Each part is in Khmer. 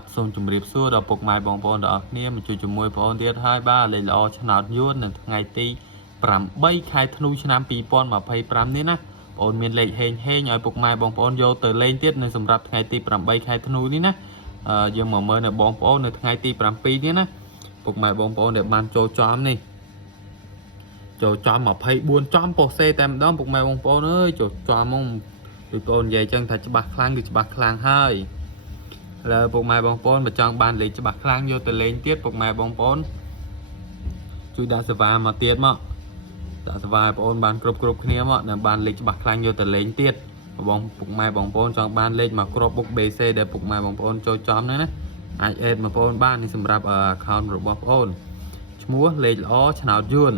បាទសូមជម្រាបសួរដល់ពុកម៉ែបងប្អូនទាំងអស់គ្នាមកជួយជាមួយបងប្អូនទៀតហើយបាទលេខល្អឆ្នោតយួននៅថ្ងៃទី8ខែធ្នូឆ្នាំ2025នេះណាបងប្អូនមានលេខហេងឲ្យពុកម៉ែបងប្អូនយកទៅលេងទៀតនៅសម្រាប់ថ្ងៃទី8ខែធ្នូនេះណាយើងមកមើលនៅបងប្អូននៅថ្ងៃទី7នេះណាពុកម៉ែបងប្អូនដែលបានចូលចំនេះចូលចំ24ចំប៉ុសេតែម្ដងពុកម៉ែបងប្អូនអើយចូលចំហ្មងដូចបងប្អូននិយាយចឹងថាច្បាស់ខ្លាំងគឺច្បាស់ខ្លាំងហើយលើពុកម៉ែបងប្អូនបើចង់បានលេខច្បាស់ខ្លាំងយកទៅលេងទៀតពុកម៉ែបងប្អូនជួយដាក់សេវាមកទៀតមកដាក់សេវាបងប្អូនបានគ្រប់គ្នាមកនៅបានលេខច្បាស់ខ្លាំងយកទៅលេងទៀតបងពុកម៉ែបងប្អូនចង់បានលេខមកគ្រាប់បុក BC ដែលពុកម៉ែបងប្អូនចូលចំហ្នឹងណាអាចអេតមកបងប្អូនបាននេះសម្រាប់ account របស់បងប្អូនឈ្មោះលេខល្អឆ្នោតយួន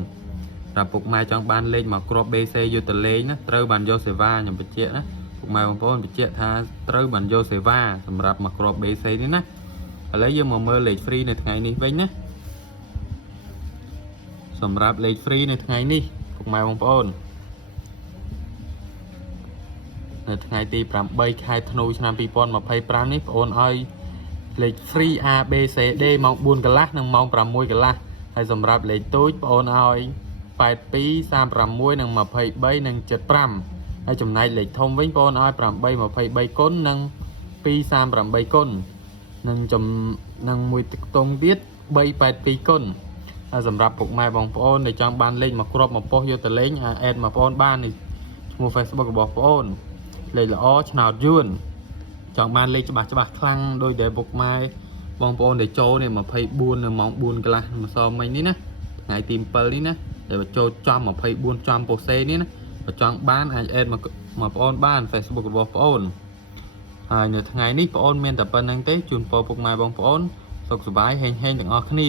តែពុកម៉ែចង់បានលេខមកគ្រាប់ BC យកទៅលេងណាត្រូវបានយកសេវាខ្ញុំបញ្ជាក់ណាពុកម៉ែបងប្អូនបញ្ជាក់ថាត្រូវបានយកសេវាសម្រាប់មកគ្រាប់ BC នេះណាឥឡូវយើងមកមើលលេខ free នៅថ្ងៃនេះវិញណាសម្រាប់លេខ free នៅថ្ងៃនេះពុកម៉ែបងប្អូននៅថ្ងៃទី8ខែធ្នូឆ្នាំ2025នេះបងប្អូនឲ្យលេខ free A B C D ម៉ោង4កន្លះនិងម៉ោង6កន្លះហើយសម្រាប់លេខទូចបងប្អូនឲ្យ82 36និង23និង75ហើយចំណែកលេខធំវិញបងប្អូនឲ្យ8 23គុណនិង2 38គុណនិងមួយទឹកតុងទៀត3 82គុណហើយសម្រាប់ពុកម៉ែបងប្អូនដែលចង់បានលេខមកគ្រាប់មកប៉ុសយកទៅលេងអេតមកបងប្អូនបាននេះឈ្មោះ Facebook របស់បងប្អូនលេខល្អឆ្នោតយួនចង់បានលេខច្បាស់ខ្លាំងដោយដែលពុកម៉ែបងប្អូនដែលចូលនេះ24នៅម៉ោង4កន្លះម្សិលមិញនេះណាថ្ងៃទី7នេះណាដែលចូលចំ24ចំប៉ុសេនេះណាបើចង់បានអាចអេតមកបងប្អូនបាន Facebook របស់បងប្អូនហើយនៅថ្ងៃនេះបងប្អូនមានតែប៉ុណ្្នឹងទេជូនពរពុកម៉ែបងប្អូនសុខសប្បាយហេងទាំងអស់គ្នា